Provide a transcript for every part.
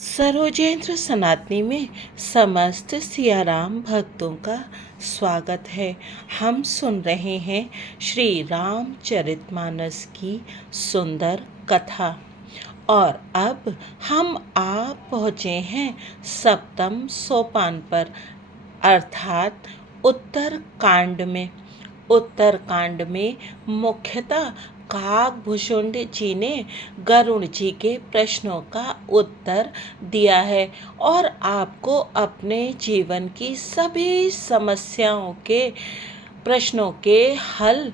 सरोजेंद्र सनातनी में समस्त सियाराम भक्तों का स्वागत है। हम सुन रहे हैं श्री रामचरितमानस की सुंदर कथा और अब हम आ पहुँचे हैं सप्तम सोपान पर अर्थात उत्तर कांड में। उत्तर कांड में मुख्यतः काकभूषुंड जी ने गरुड़ जी के प्रश्नों का उत्तर दिया है और आपको अपने जीवन की सभी समस्याओं के प्रश्नों के हल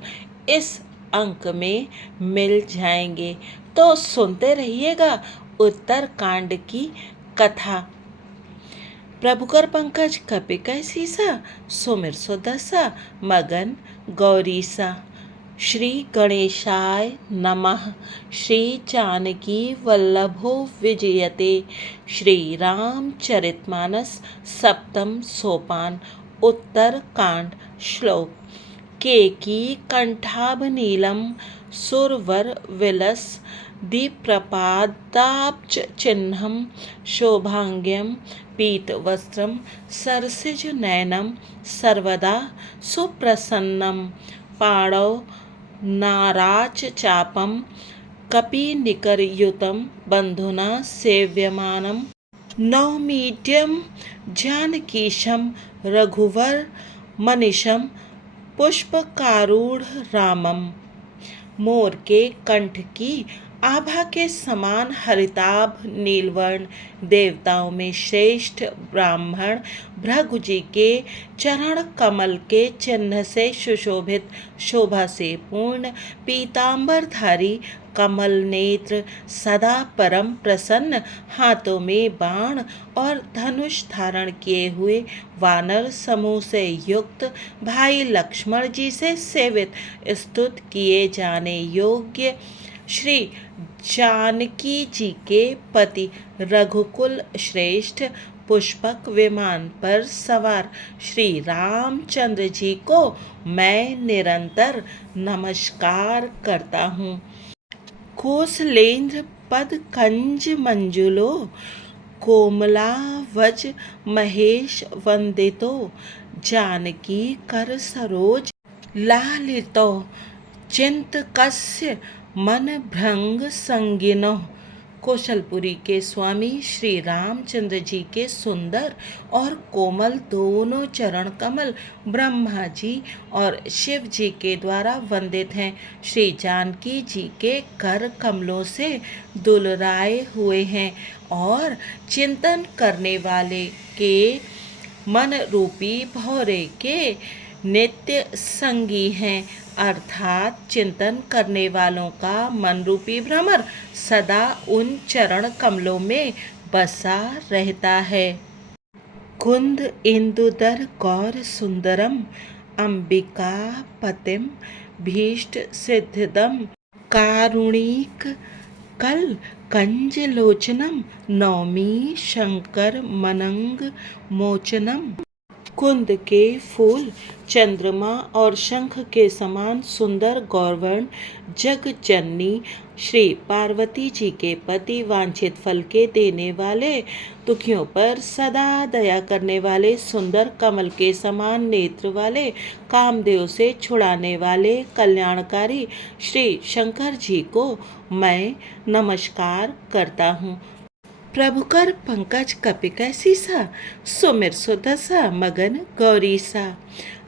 इस अंक में मिल जाएंगे। तो सुनते रहिएगा उत्तर कांड की कथा। प्रभुकर पंकज कपिकै सीसा सुमिर सुदसा मगन गौरीसा। श्री गणेशाय नमः। श्री जानकी वल्लभो विजयते। श्री रामचरितमानस सप्तम सोपान उत्तर कांड। श्लोक केकी कंठाभ नीलम सुरवर विलस दीप्रपादाब्ज चिह्नं शोभांग्यं पीतवस्त्रं सरसिज नयनं सर्वदा सुप्रसन्नं पाणौ नाराच चापं कपिनिकरयुतं बन्धुना सेव्यमानं नौमीड्यं जानकीशं रघुवर मनीषं पुष्पकारूढ़ रामम। मोर के कंठ की आभा के समान हरिताभ नीलवर्ण देवताओं में श्रेष्ठ ब्राह्मण भृगु जी के चरण कमल के चिन्ह से सुशोभित शोभा से पूर्ण पीतांबरधारी कमल नेत्र सदा परम प्रसन्न हाथों में बाण और धनुष धारण किए हुए वानर समूह से युक्त भाई लक्ष्मण जी से सेवित स्तुत किए जाने योग्य श्री जानकी जी के पति रघुकुल श्रेष्ठ पुष्पक विमान पर सवार श्री रामचंद्र जी को मैं निरंतर नमस्कार करता हूँ। कौसलेन्द्र पद कंज मंजुलो कोमलावज महेश वंदितो जानकी कर सरोज लालितो चिंतकस्य मन भृंग संगिनो। कौशलपुरी के स्वामी श्री रामचंद्र जी के सुंदर और कोमल दोनों चरण कमल ब्रह्मा जी और शिव जी के द्वारा वंदित हैं। श्री जानकी जी के कर कमलों से दुलराए हुए हैं और चिंतन करने वाले के मन रूपी भौरे के नित्य संगी हैं, अर्थात चिंतन करने वालों का मन रूपी भ्रमर सदा उन चरण कमलों में बसा रहता है। कुंद इंदुदर गौर सुंदरम अंबिका पतिम भीष्ट सिद्धिदम कारुणिक कल कंज लोचनम नौमी शंकर मनंग मोचनम। कुंद के फूल चंद्रमा और शंख के समान सुंदर गौरवर्ण जग जननी श्री पार्वती जी के पति वांछित फल के देने वाले दुखियों पर सदा दया करने वाले सुंदर कमल के समान नेत्र वाले कामदेव से छुड़ाने वाले कल्याणकारी श्री शंकर जी को मैं नमस्कार करता हूँ। प्रभुकर पंकज कपिकै सीसा सुमिर सुदसा मगन गौरीसा।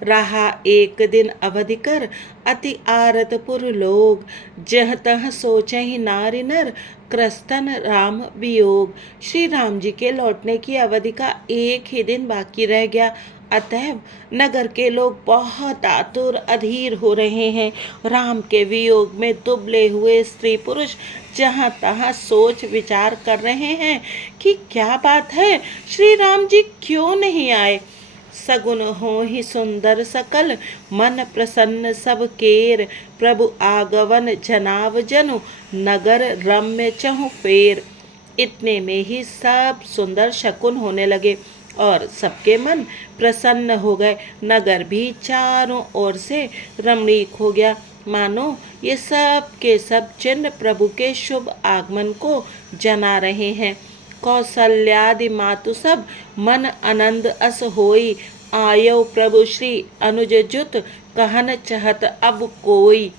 रहा एक दिन अवधि कर अति आरतपुर लोग जह तह सोचहि नारी नर क्रस्तन राम वियोग। श्री राम जी के लौटने की अवधि का एक ही दिन बाकी रह गया, अतएव नगर के लोग बहुत आतुर अधीर हो रहे हैं। राम के वियोग में दुबले हुए स्त्री पुरुष जहाँ तहाँ सोच विचार कर रहे हैं कि क्या बात है, श्री राम जी क्यों नहीं आए। सगुन हो ही सुंदर सकल मन प्रसन्न सब केर प्रभु आगवन जनाव जनु नगर रम्य चहु फेर। इतने में ही सब सुंदर शकुन होने लगे और सबके मन प्रसन्न हो गए। नगर भी चारों ओर से रमणीक हो गया, मानो ये सब के सब चिन्ह प्रभु के शुभ आगमन को जना रहे हैं। कौशल्यादि मातु सब मन आनंद अस होई। आयो प्रभु श्री अनुज जुत कहन चहत अब कोई।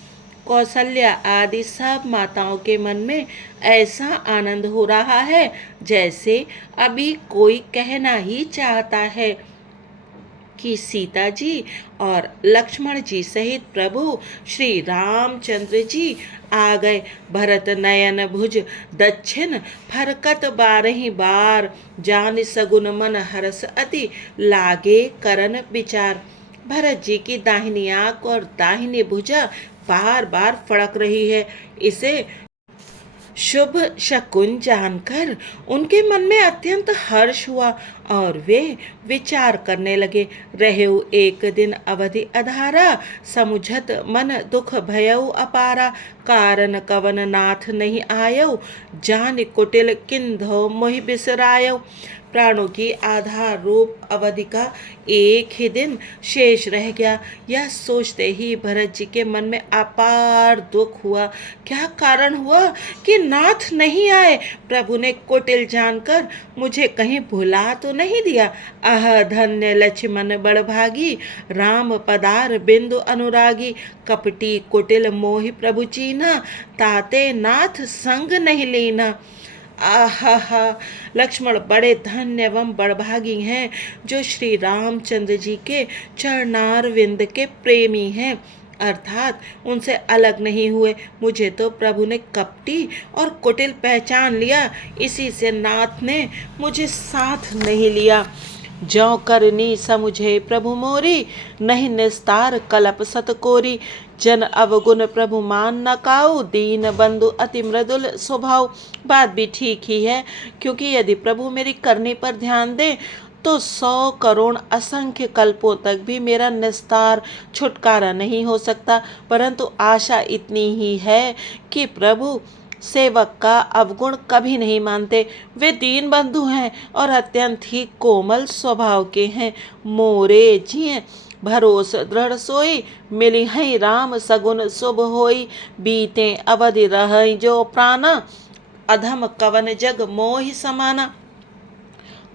कौशल्या आदि सब माताओं के मन में ऐसा आनंद हो रहा है जैसे अभी कोई कहना ही चाहता है कि सीता जी और लक्ष्मण जी सहित प्रभु श्री रामचंद्र जी आ गए। भरत नयन भुज दक्षिण फरकत बारही बार, जान सगुन मन हरस अति लागे करन विचार। भरत जी की दाहिनी आंख और दाहिनी भुजा बार बार फड़क रही है। इसे शुभ शकुन जानकर उनके मन में अत्यंत हर्ष हुआ और वे विचार करने लगे। रहु एक दिन अवधि अधारा, समुझत मन दुख भयउ अपारा। कारण कवन नाथ नहीं आयउ, जान कुटिल किंधो मोहि बिसरायउ। प्राणों की आधार रूप अवधि का एक ही दिन शेष रह गया। यह सोचते ही भरत जी के मन में अपार दुख हुआ। क्या कारण हुआ कि नाथ नहीं आए? प्रभु ने कुटिल जानकर मुझे कहीं भुला तो नहीं दिया। अह धन्य लक्ष्मण बड़भागी, राम पदार बिंदु अनुरागी। कपटी कुटिल मोहि प्रभु चीन्हा, ताते नाथ संग नहीं लीना। आहा, लक्ष्मण बड़े धन्य एवं बड़भागी हैं जो श्री रामचंद्र जी के चरणार विंद के प्रेमी हैं, अर्थात उनसे अलग नहीं हुए। मुझे तो प्रभु ने कपटी और कुटिल पहचान लिया, इसी से नाथ ने मुझे साथ नहीं लिया। ज्यों करनी समुझे प्रभु मोरी, नहीं निस्तार कलप सतकोरी। जन अवगुण प्रभु मान न काऊ, दीन बंधु अति मृदुल स्वभाव। बात भी ठीक ही है, क्योंकि यदि प्रभु मेरी करनी पर ध्यान दें तो 100 करोड़ असंख्य कल्पों तक भी मेरा निस्तार छुटकारा नहीं हो सकता। परंतु आशा इतनी ही है कि प्रभु सेवक का अवगुण कभी नहीं मानते। वे दीन बंधु हैं और अत्यंत ही कोमल स्वभाव के हैं। मोरे जिये भरोस दृढ़ सोई, मिली है राम सगुन शुभ होई। बीते अवधि रह जो प्राणा, अधम कवन जग मोहि समाना।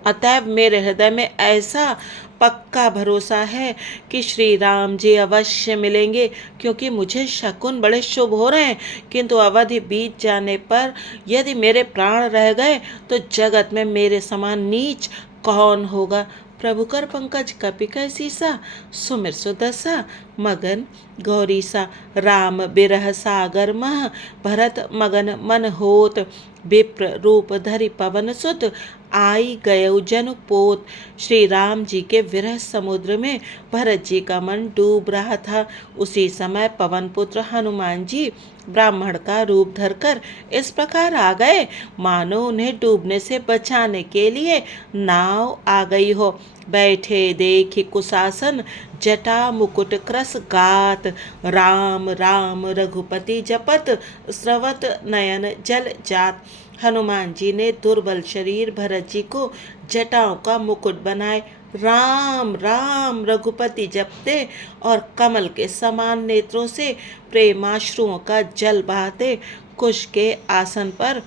अतएव मेरे हृदय में ऐसा पक्का भरोसा है कि श्री राम जी अवश्य मिलेंगे, क्योंकि मुझे शकुन बड़े शुभ हो रहे हैं। किंतु अवधि बीत जाने पर यदि मेरे प्राण रह गए तो जगत में मेरे समान नीच कौन होगा। प्रभु कर पंकज कपि कै सीसा, सुमिर सुदशा मगन गौरीसा। राम बिरह सागर मह, भरत मगन मन होत। विप्र रूप धरि पवन सुत, आई गयउ जन पोत। श्री राम जी के विरह समुद्र में भरत जी का मन डूब रहा था। उसी समय पवन पुत्र हनुमान जी ब्राह्मण का रूप धरकर इस प्रकार आ गए, मानो उन्हें डूबने से बचाने के लिए नाव आ गई हो। बैठे देखि कुशासन, जटा मुकुट क्रस गात। राम राम रघुपति जपत, स्रवत नयन जल जात। हनुमान जी ने दुर्बल शरीर भरत जी को जटाओं का मुकुट बनाए राम राम रघुपति जपते और कमल के समान नेत्रों से प्रेमाश्रुओं का जल बहाते कुश के आसन पर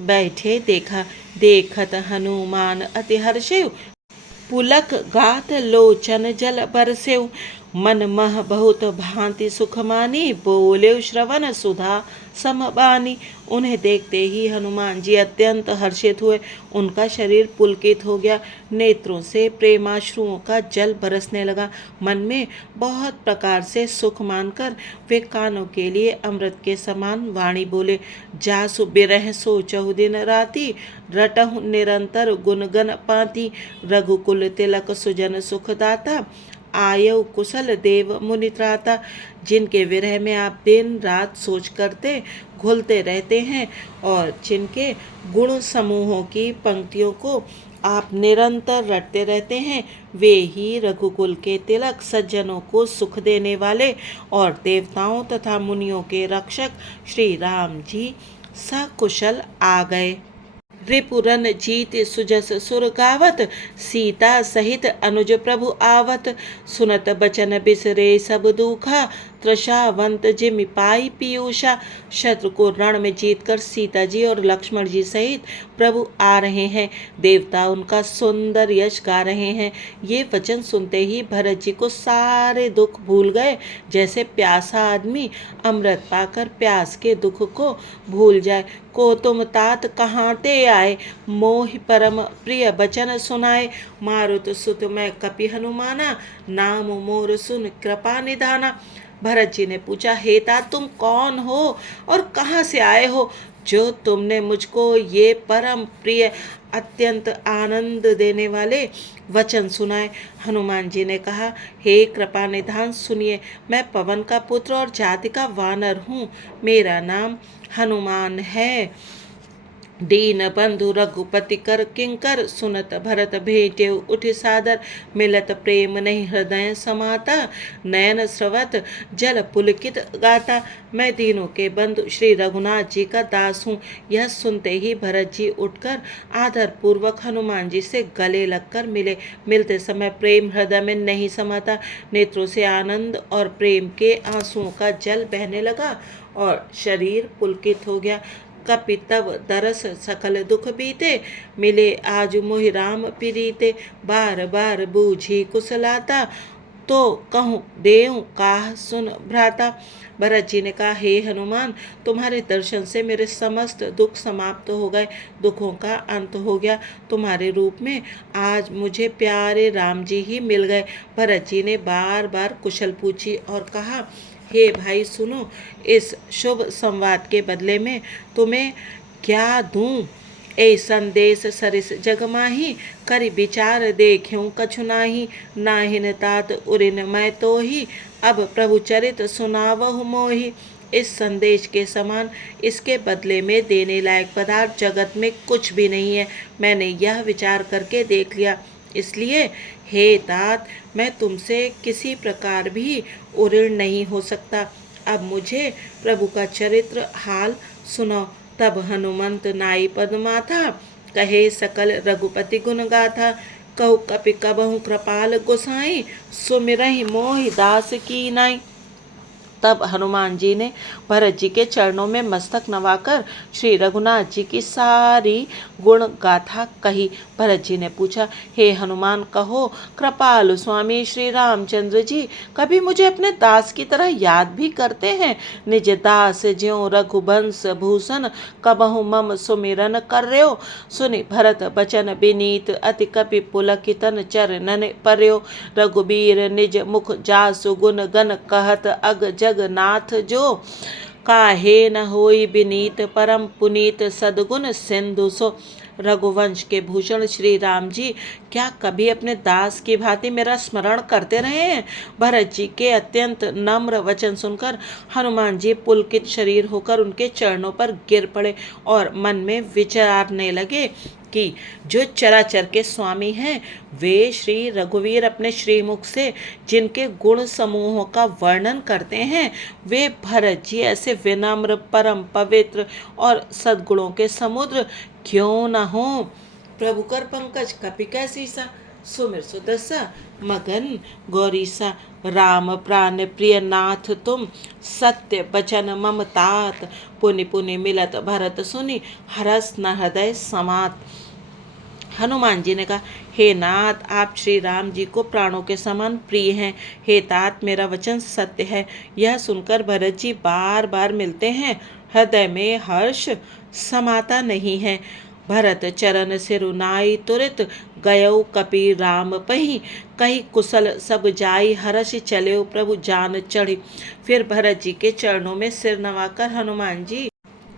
बैठे देखा। देखत हनुमान अति हर्षेव, पुलक गात लोचन जल बरसेव। मन मह बहुत भांति सुख मानी, बोले श्रवण सुधा समबानी। उन्हें देखते ही हनुमान जी अत्यंत हर्षित हुए। उनका शरीर पुलकित हो गया, नेत्रों से प्रेमाश्रुओं का जल बरसने लगा। मन में बहुत प्रकार से सुख मानकर वे कानों के लिए अमृत के समान वाणी बोले। जासु बिरह सोचहु दिन राति, रटहु निरंतर गुणगन पाती। रघुकुल तिलक सुजन सुखदाता, आयु कुशल देव मुनि त्राता। जिनके विरह में आप दिन रात सोच करते घुलते रहते हैं और जिनके गुण समूहों की पंक्तियों को आप निरंतर रटते रहते हैं, वे ही रघुकुल के तिलक, सज्जनों को सुख देने वाले और देवताओं तथा मुनियों के रक्षक श्री राम जी सकुशल आ गए। रिपुरन जीत सुजस सुर गावत, सीता सहित अनुज प्रभु आवत। सुनत बचन बिसरे सब दुखा, त्रषावंत जिमि पाई पीयूषा। शत्रु को रण में जीतकर सीता जी और लक्ष्मण जी सहित प्रभु आ रहे हैं। देवता उनका सुंदर यश गा रहे हैं। ये वचन सुनते ही भरत जी को सारे दुख भूल गए, जैसे प्यासा आदमी अमृत पाकर प्यास के दुख को भूल जाए। को तुम तात कहाँ ते आए, मोहि परम प्रिय बचन सुनाए। मारुत सुत मैं कपि हनुमाना, नाम मोर सुन कृपा निधाना। भरत जी ने पूछा, हे तात तुम कौन हो और कहाँ से आए हो, जो तुमने मुझको ये परम प्रिय अत्यंत आनंद देने वाले वचन सुनाए। हनुमान जी ने कहा, हे कृपा निधान सुनिए, मैं पवन का पुत्र और जाति का वानर हूँ। मेरा नाम हनुमान है। दीन बंधु रघुपति कर किंकर, सुनत भरत भेटे उठ सादर। मिलत प्रेम नहीं हृदय समाता, नयन स्रवत जल पुलकित गाता। मैं दीनों के बंधु श्री रघुनाथ जी का दास हूँ। यह सुनते ही भरत जी उठकर आदर पूर्वक हनुमान जी से गले लगकर मिले। मिलते समय प्रेम हृदय में नहीं समाता। नेत्रों से आनंद और प्रेम के आंसुओं का जल बहने लगा और शरीर पुलकित हो गया। कपि तब दरस सकल दुख बीते, मिले आज मोहि राम प्रीते। बार बार बूझी कुशलाता, तो कहूँ देऊँ काह सुन भ्राता। भरत जी ने कहा, हे हनुमान, तुम्हारे दर्शन से मेरे समस्त दुख समाप्त हो गए, दुखों का अंत हो गया। तुम्हारे रूप में आज मुझे प्यारे राम जी ही मिल गए। भरत जी ने बार बार कुशल पूछी और कहा, हे भाई सुनो, इस शुभ संवाद के बदले में तुम्हें क्या दूं। ए संदेश सरिस जग माही, करि विचार देखूं कछु नाही। नाहिन तात उरिन मैं तो ही, अब प्रभु चरित सुनावहु मोहि। इस संदेश के समान इसके बदले में देने लायक पदार्थ जगत में कुछ भी नहीं है। मैंने यह विचार करके देख लिया, इसलिए हे तात, मैं तुमसे किसी प्रकार भी उऋण नहीं हो सकता। अब मुझे प्रभु का चरित्र हाल सुनो। तब हनुमंत नाई पद माथा, कहे सकल रघुपति गुण गाथा। कहु कपि कबहु कृपाल गोसाई, सुमिरहि मोहि दास की नाई। तब हनुमान जी ने भरत जी के चरणों में मस्तक नवाकर श्री रघुनाथ जी की सारी गुण गाथा कही। भरत जी ने पूछा, हे हनुमान, कहो कृपालु स्वामी श्री रामचंद्र जी कभी मुझे अपने दास की तरह याद भी करते हैं। निज दास ज्यों रघुवंश भूषण, कबहु मम सुमिरन कर्यो। सुनि भरत बचन विनीत, अति कपि पुलकितन चरणन पर्यो। रघुबीर निज मुख जासु गुण गण, कहत अग जगन्नाथ जो। काहे न होई विनीत, परम पुनीत सद्गुण सिंधु सो। रघुवंश के भूषण श्री राम जी क्या कभी अपने दास की भांति मेरा स्मरण करते रहे हैं। भरत जी के अत्यंत नम्र वचन सुनकर हनुमान जी पुलकित शरीर होकर उनके चरणों पर गिर पड़े और मन में विचारने लगे कि जो चराचर के स्वामी हैं, वे श्री रघुवीर अपने श्रीमुख से जिनके गुण समूहों का वर्णन करते हैं, वे भरत जी ऐसे विनम्र, परम पवित्र और सद्गुणों के समुद्र क्यों न हो। प्रभु कर पंकज कपि कैसीसा, सुमिर सुदसा मगन गौरीसा। राम प्राण प्रिय नाथ तुम, सत्य बचन मम तात। पुनि पुनि मिलत भरत सुनि, हरस न हृदय समात। हनुमान जी ने कहा, हे नाथ, आप श्री राम जी को प्राणों के समान प्रिय हैं। हे तात, मेरा वचन सत्य है। यह सुनकर भरत जी बार बार मिलते हैं, हृदय में हर्ष समाता नहीं है। भरत चरण सिरुनाई तुरत, गयौ कपि राम पही। कही कुशल सब जाई, हर्ष चले प्रभु जान चढ़ी। फिर भरत जी के चरणों में सिर नवाकर हनुमान जी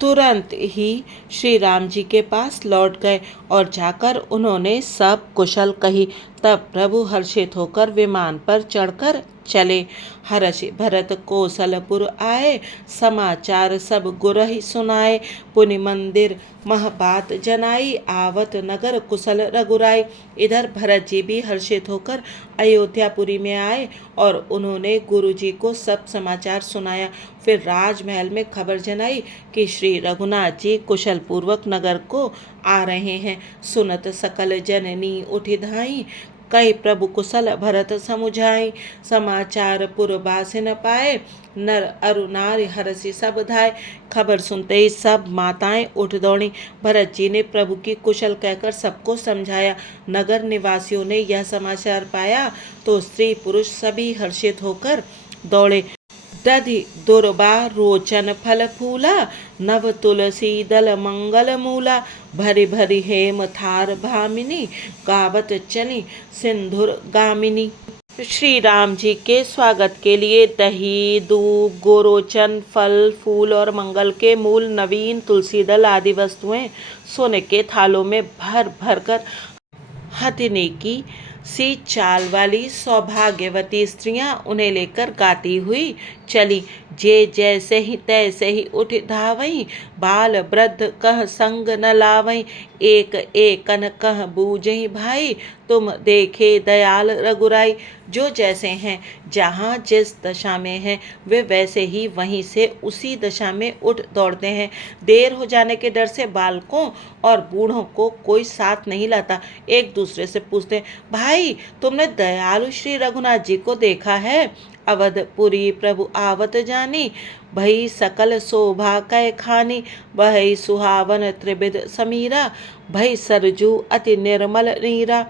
तुरंत ही श्री राम जी के पास लौट गए और जाकर उन्होंने सब कुशल कही। तब प्रभु हर्षित होकर विमान पर चढ़कर चले। हर्षि भरत कौशलपुर आए, समाचार सब गुरहि सुनाए। पुनि मंदिर मह बात जनाई, आवत नगर कुशल रघुराई। इधर भरत जी भी हर्षित होकर अयोध्यापुरी में आए और उन्होंने गुरु जी को सब समाचार सुनाया। फिर राजमहल में खबर जनाई कि श्री रघुनाथ जी कुशल पूर्वक नगर को आ रहे हैं। सुनत सकल जननी उठी धाई, कई प्रभु कुशल भरत समुझाई, समाचार पुरबासे न पाए, नर अरु नारी हरसि सब धाय। खबर सुनते ही सब माताएं उठ दौड़ी। भरत जी ने प्रभु की कुशल कहकर सबको समझाया। नगर निवासियों ने यह समाचार पाया तो स्त्री पुरुष सभी हर्षित होकर दौड़े। दधि दुर्बा रोचन फल फूला, नव तुलसी दल मंगल मूला। भरी भरी हेम थार भामिनी, गावत चली सिंधुर गामिनी। श्री राम जी के स्वागत के लिए दही, दूब, गोरोचन, फल फूल और मंगल के मूल, नवीन तुलसी दल आदि वस्तुएं सोने के थालों में भर भर कर हथिनी की सी चाल वाली सौभाग्यवती स्त्रियां उन्हें लेकर गाती हुई चली। जे जैसे ही तैसे ही उठ धावई, बाल वृद्ध कह संग न लावई। एक एकन कह बूझई भाई, तुम देखे दयाल रघुराई। जो जैसे हैं, जहाँ जिस दशा में हैं, वे वैसे ही वहीं से उसी दशा में उठ दौड़ते हैं। देर हो जाने के डर से बालकों और बूढ़ों को कोई साथ नहीं लाता। एक दूसरे से पूछते, भाई तुमने दयालु श्री रघुनाथ जी को देखा है? अवधपुरी प्रभु आवत जानी, भई सकल शोभा कै खानी। भई सुहावन त्रिविध समीरा, भई सरजू अति निर्मल नीरा।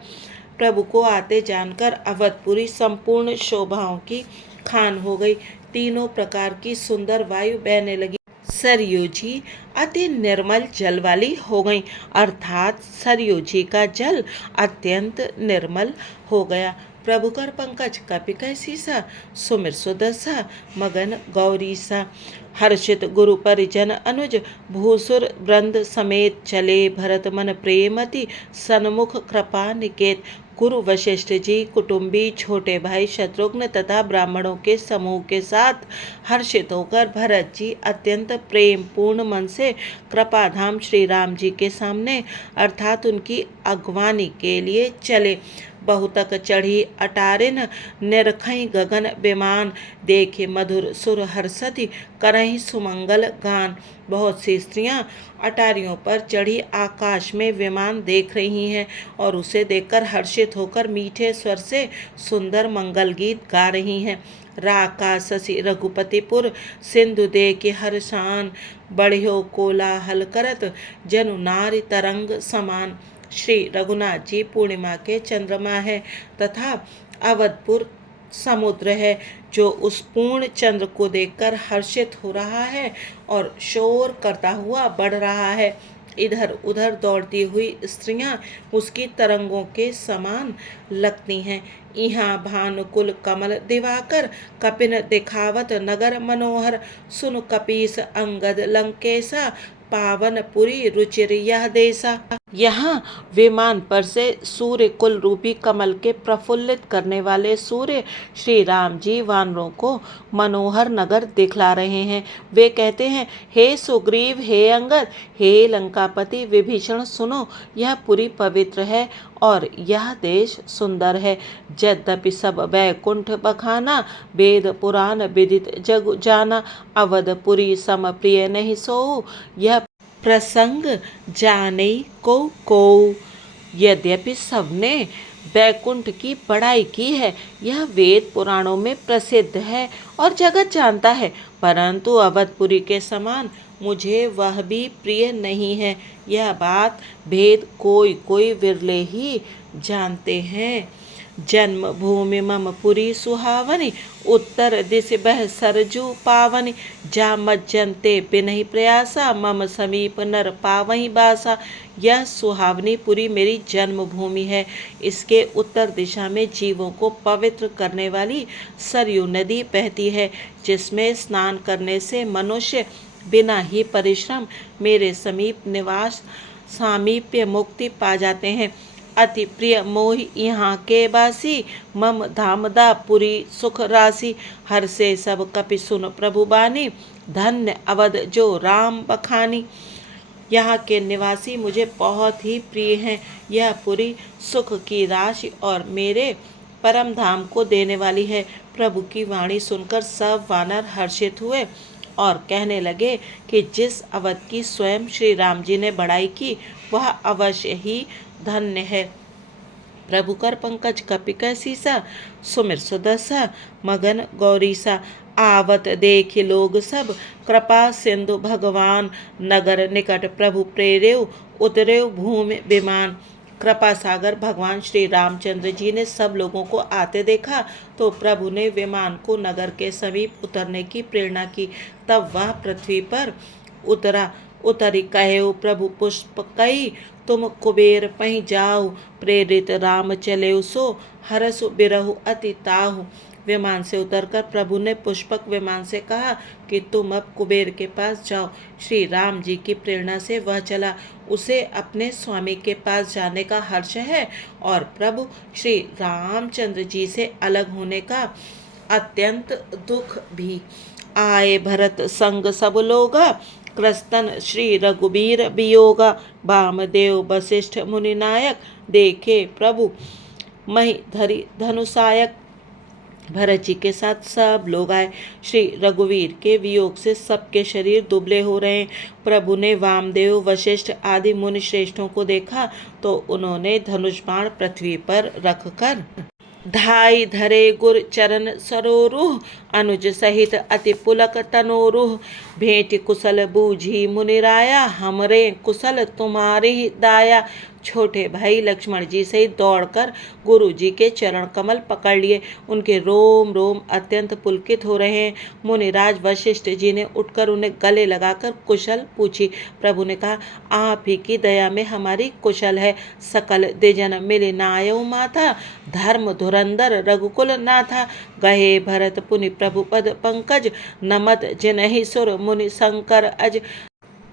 प्रभु को आते जानकर अवधपुरी संपूर्ण शोभाओं की खान हो गई। तीनों प्रकार की सुंदर वायु बहने लगी। सरयू जी अति निर्मल जल वाली हो गई, अर्थात सरयू जी का जल अत्यंत निर्मल हो गया। प्रभु कर पंकज कपि कैसी सा, सुमिर सुदसा मगन गौरी सा। हर्षित गुरु परिजन अनुज, भूसुर वृंद समेत चले भरत मन प्रेमति, सन्मुख कृपा निकेत। गुरु वशिष्ठ जी, कुटुंबी, छोटे भाई शत्रुघ्न तथा ब्राह्मणों के समूह के साथ हर्षित होकर भरत जी अत्यंत प्रेम पूर्ण मन से कृपाधाम श्री राम जी के सामने अर्थात उनकी अगवानी के लिए चले। बहुतक चढ़ी अटारिन, निरखई गगन विमान, देखे मधुर सुर हर्षति, करहि सुमंगल गान। बहुत सी स्त्रियां अटारियों पर चढ़ी आकाश में विमान देख रही हैं और उसे देखकर हर्षित होकर मीठे स्वर से सुंदर मंगल गीत गा रही हैं। राका शशि रघुपतिपुर, सिंधु देख हर्षान, बढ़ियो कोलाहल करत, जनु नारी तरंग समान। श्री रघुनाथ जी पूर्णिमा के चंद्रमा है तथा अवधपुर समुद्र है, जो उस पूर्ण चंद्र को देखकर हर्षित हो रहा है और शोर करता हुआ बढ़ रहा है। इधर उधर दौड़ती हुई स्त्रियां उसकी तरंगों के समान लगती हैं। यहाँ भानुकुल कमल दिवाकर, कपिन दिखावत नगर मनोहर। सुन कपीस अंगद लंकेशा, पावन पुरी रुचिर यह देसा। यहाँ विमान पर से सूर्य कुल रूपी कमल के प्रफुल्लित करने वाले सूर्य श्री राम जी वानरों को मनोहर नगर दिखला रहे हैं। वे कहते हैं, हे सुग्रीव, हे अंगद, हे लंकापति विभीषण, सुनो, यह पुरी पवित्र है और यह देश सुंदर है। यद्यपि सब वैकुंठ बखाना, वेद पुराण विदित जग जाना। अवधपुरी सम प्रिय नहीं सोऊ, यह प्रसंग जाने को। यद्यपि सबने वैकुंठ की बड़ाई की है, यह वेद पुराणों में प्रसिद्ध है और जगत जानता है, परंतु अवधपुरी के समान मुझे वह भी प्रिय नहीं है। यह बात भेद कोई कोई विरले ही जानते हैं। जन्म भूमि मम पुरी सुहावनी, उत्तर दिश बह सरजू पावनी। जा मज्जनते बिनहि प्रयासा, मम समीप नर पावहीं बासा। यह सुहावनी पुरी मेरी जन्मभूमि है। इसके उत्तर दिशा में जीवों को पवित्र करने वाली सरयू नदी बहती है, जिसमें स्नान करने से मनुष्य बिना ही परिश्रम मेरे समीप निवास सामीप्य मुक्ति पा जाते हैं। अति प्रिय मोह यहाँ के बासी, मम धामदा पुरी सुख राशि। हर से सब कपि सुन प्रभु बानी, धन्य अवध जो राम बखानी। यहाँ के निवासी मुझे बहुत ही प्रिय हैं। यह पुरी सुख की राशि और मेरे परम धाम को देने वाली है। प्रभु की वाणी सुनकर सब वानर हर्षित हुए और कहने लगे कि जिस अवध की स्वयं श्री राम जी ने बड़ाई की, वह अवश्य ही धन्य है। प्रभु कर पंकज कपिक सीसा, सुमिर सुदसा मगन गौरीसा। आवत देख लोग सब, कृपा सिंधु भगवान, नगर निकट प्रभु प्रेरेव, उतरेव भूमि विमान। कृपा सागर भगवान श्री रामचंद्र जी ने सब लोगों को आते देखा तो प्रभु ने विमान को नगर के समीप उतरने की प्रेरणा की। तब वह पृथ्वी पर उतरी कहे प्रभु पुष्प कई, तुम कुबेर पही जाओ, प्रेरित राम चले सो, हरसु बिरहु अति ताहु। विमान से उतरकर प्रभु ने पुष्पक विमान से कहा कि तुम अब कुबेर के पास जाओ। श्री राम जी की प्रेरणा से वह चला। उसे अपने स्वामी के पास जाने का हर्ष है और प्रभु श्री रामचंद्र जी से अलग होने का अत्यंत दुख भी। आए भरत संग सब लोगा, क्रस्तन श्री रघुबीर वियोगा। वामदेव वशिष्ठ मुनि नायक, देखे प्रभु मही धरि धनुषायक। भरत जी के साथ सब लोग आए। श्री रघुवीर के वियोग से सबके शरीर दुबले हो रहे हैं। प्रभु ने वामदेव वशिष्ठ आदि मुनि श्रेष्ठों को देखा तो उन्होंने धनुष बाण पृथ्वी पर रखकर धाई धरे गुर चरण सरोरुह, अनुज सहित अति पुलक तनोरुह। भेंट कुशल बूझी मुनिराया, हमरे कुशल तुम्हारे ही दाया। छोटे भाई लक्ष्मण जी से दौड़कर गुरु जी के चरण कमल पकड़ लिए। उनके रोम रोम अत्यंत पुलकित हो रहे हैं। मुनिराज वशिष्ठ जी ने उठकर उन्हें गले लगाकर कुशल पूछी। प्रभु ने कहा, आप ही की दया में हमारी कुशल है। सकल द्विजन मिले नायो माथा, धर्म धुरंधर रघुकुल नाथा। गहे भरत पुनि प्रभु पद पंकज, नमत जिनहि सुर मुनि शंकर अज।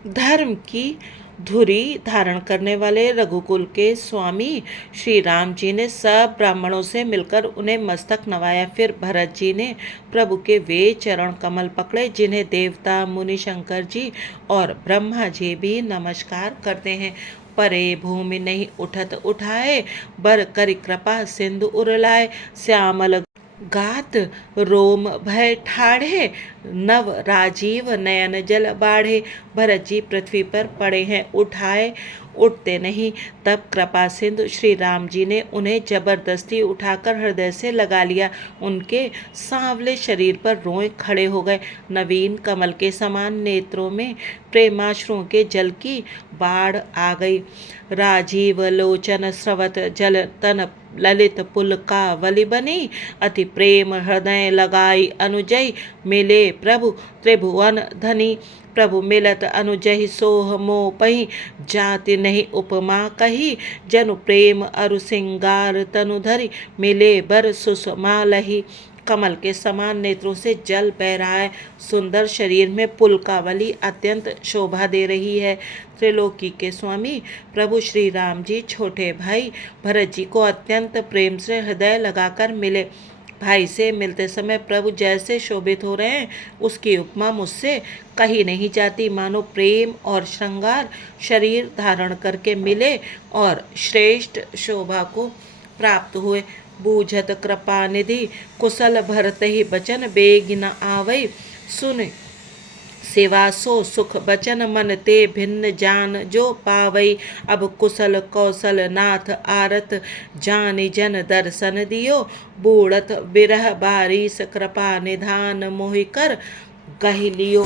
धर्म की धुरी धारण करने वाले रघुकुल के स्वामी श्री राम जी ने सब ब्राह्मणों से मिलकर उन्हें मस्तक नवाया। फिर भरत जी ने प्रभु के वे चरण कमल पकड़े जिन्हें देवता मुनि शंकर जी और ब्रह्मा जी भी नमस्कार करते हैं। परे भूमि नहीं उठत उठाए, बर करि कृपा सिंधु उरलाए। श्यामल गात रोम भय ठाढ़े, नव राजीव नयन जल बाढ़े। भरत जी पृथ्वी पर पड़े हैं, उठते नहीं। तब कृपा सिंधु श्री राम जी ने उन्हें जबरदस्ती उठाकर हृदय से लगा लिया। उनके सांवले शरीर पर रोए खड़े हो गए। नवीन कमल के समान नेत्रों में प्रेमाश्रुओं के जल की बाढ़ आ गई। राजीव लोचन स्रवत जल तन ललित पुल का वली बनी, अति प्रेम हृदय लगाई अनुजय। मिले प्रभु त्रिभुवन धनी, प्रभु मिलत अनुजहि सोह मोह पही। जाति नहीं उपमा कही, जनु प्रेम अरु सिंगार तनु धरी। मिले बर सुषमा लही। कमल के समान नेत्रों से जल बह रहा है। सुंदर शरीर में पुलकावली अत्यंत शोभा दे रही है। त्रिलोकी के स्वामी प्रभु श्री राम जी छोटे भाई भरत जी को अत्यंत प्रेम से हृदय लगाकर मिले। भाई से मिलते समय प्रभु जैसे शोभित हो रहे हैं उसकी उपमा मुझसे कही नहीं जाती। मानो प्रेम और श्रृंगार शरीर धारण करके मिले और श्रेष्ठ शोभा को प्राप्त हुए। बूझत कृपा निधि कुशल भरत ही बचन, बेग न आवै सुन सेवा सो सुख बचन। मन ते भिन्न जान जो पावई, अब कुशल कौशल नाथ आरत। जानि जन दर्शन दियो, बूढ़त बिरह बारिश। कृपा निधान मोहि कर गहि लियो।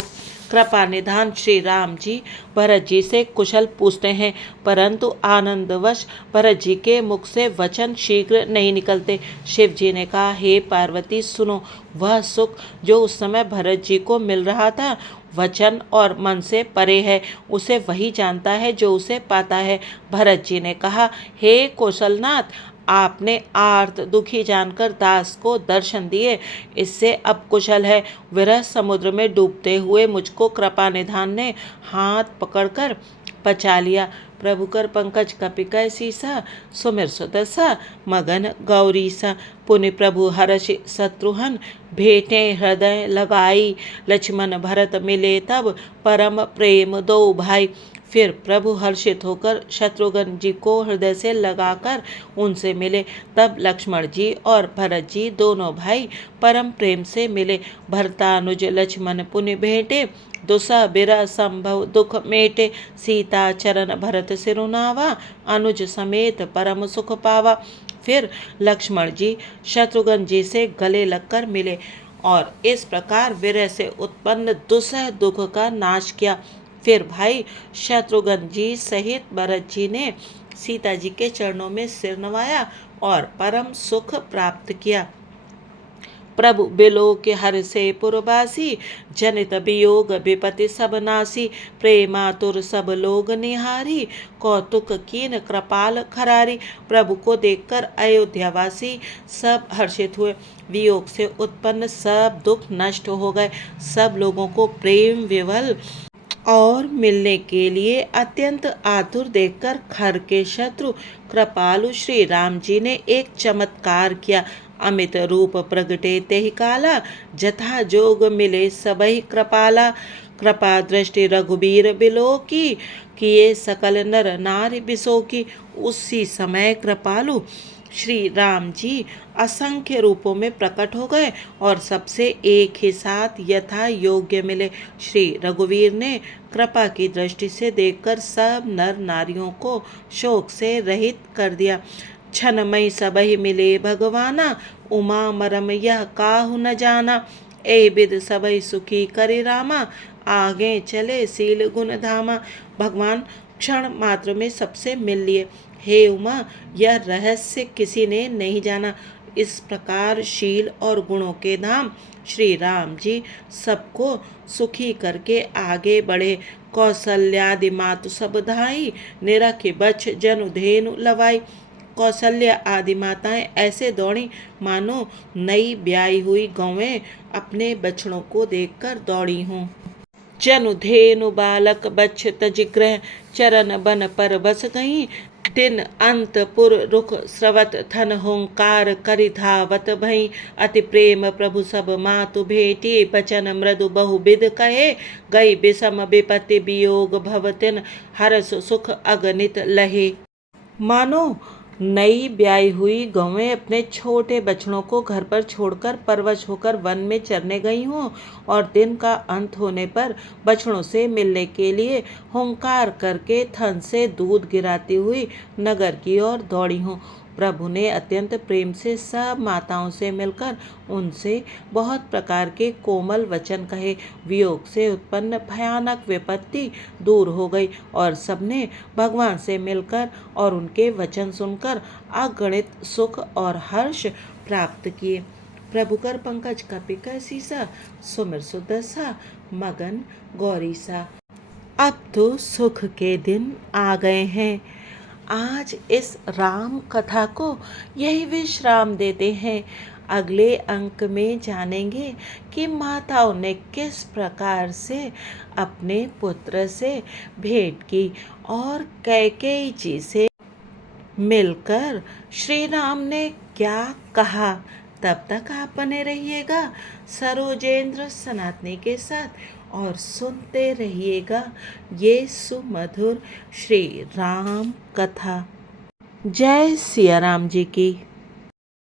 कृपा निधान श्री राम जी भरत जी से कुशल पूछते हैं, परंतु आनंदवश भरत जी के मुख से वचन शीघ्र नहीं निकलते। शिव जी ने कहा, हे पार्वती सुनो, वह सुख जो उस समय भरत जी को मिल रहा था वचन और मन से परे है। उसे वही जानता है जो उसे पाता है। भरत जी ने कहा, हे कौशलनाथ, आपने आर्त दुखी जानकर दास को दर्शन दिए, इससे अब कुशल है। विरह समुद्र में डूबते हुए मुझको कृपा निधान ने हाथ पकड़कर बचा लिया। प्रभु कर पंकज कपिकै सीसा, सुमिर सुदसा मगन गौरीसा। पुनि प्रभु हर्ष शत्रुहन, भेंटे हृदय लगाई। लक्ष्मण भरत मिले तब, परम प्रेम दो भाई। फिर प्रभु हर्षित होकर शत्रुघ्न जी को हृदय से लगाकर उनसे मिले। तब लक्ष्मण जी और भरत जी दोनों भाई परम प्रेम से मिले। भरतानुज लक्ष्मण पुनि भेंटे, दुसह बिरह संभव दुख मेटे। सीता चरण भरत सिरुनावा, अनुज समेत परम सुख पावा। फिर लक्ष्मण जी शत्रुघ्न जी से गले लगकर मिले और इस प्रकार विरह से उत्पन्न दुसह दुख का नाश किया। फिर भाई शत्रुघ्न जी सहित भरत जी ने सीता जी के चरणों में सिर नवाया और परम सुख प्राप्त किया। प्रभु बिलो के हर से पुरबासी, जनित वियोग विपति सब नासी, प्रेमातुर सब लोग निहारी, कौतुक कीन कृपाल खरारी। प्रभु को देखकर अयोध्यावासी सब हर्षित हुए। वियोग से उत्पन्न सब दुख नष्ट हो गए। सब लोगों को प्रेम विवल और मिलने के लिए अत्यंत आतुर देखकर खर के शत्रु कृपालु श्री राम जी ने एक चमत्कार किया। अमित रूप प्रगटे तेहि काला, जथा जोग मिले सबहि कृपाला। कृपा दृष्टि रघुबीर बिलो की, किए सकल नर नारी बिसो की। उसी समय कृपालु श्री राम जी असंख्य रूपों में प्रकट हो गए और सबसे एक ही साथ यथा योग्य मिले। श्री रघुवीर ने कृपा की दृष्टि से देखकर सब नर नारियों को शोक से रहित कर दिया। छनमय सबहि मिले भगवाना, उमा मरम यह काहु न जाना। ए बिद सबहि सुखी करि रामा, आगे चले सील गुण धामा। भगवान क्षण मात्र में सबसे मिल लिए। हे उमा, यह रहस्य किसी ने नहीं जाना। इस प्रकार शील और गुणों के धाम श्री राम जी सबको सुखी करके आगे बढ़े। कौसल्यादि मातु सब धाई, निरखि बछ जनु धेनु लवाई। कौशल्या आदि माताएं ऐसे दौड़ी मानो नई ब्याई हुई गौवें अपने बछड़ों को देखकर दौड़ी हों। जनु धेनु बालक बच्छ तजिग्रह, चरण बन पर बस गई। दिन अंतपुर रुख स्रवत थन हुंकार, करि धावत भई। अति प्रेम प्रभु सब मातु भेटी, बचन मृदु बहु बिद कहे। गई विषम विपत्ति वियोग भवतिन, हरस सुख अगणित लहे। मानो नई ब्याई हुई गौवें अपने छोटे बछड़ों को घर पर छोड़कर परवश होकर वन में चरने गई हों और दिन का अंत होने पर बछड़ों से मिलने के लिए हुंकार करके थन से दूध गिराती हुई नगर की ओर दौड़ी हों। प्रभु ने अत्यंत प्रेम से सब माताओं से मिलकर उनसे बहुत प्रकार के कोमल वचन कहे। वियोग से उत्पन्न भयानक विपत्ति दूर हो गई और सबने भगवान से मिलकर और उनके वचन सुनकर अगणित सुख और हर्ष प्राप्त किए। प्रभु कर पंकज कपिकर सीसा, सुमिर सुदशा मगन गौरी सा। अब तो सुख के दिन आ गए हैं। आज इस राम कथा को यही विश्राम देते हैं। अगले अंक में जानेंगे कि माताओं ने किस प्रकार से अपने पुत्र से भेंट की और कैकेयी जी से मिलकर श्री राम ने क्या कहा। तब तक आप बने रहिएगा सरोजेंद्र सनातनी के साथ और सुनते रहिएगा ये सुमधुर श्री राम कथा। जय सिया राम जी की।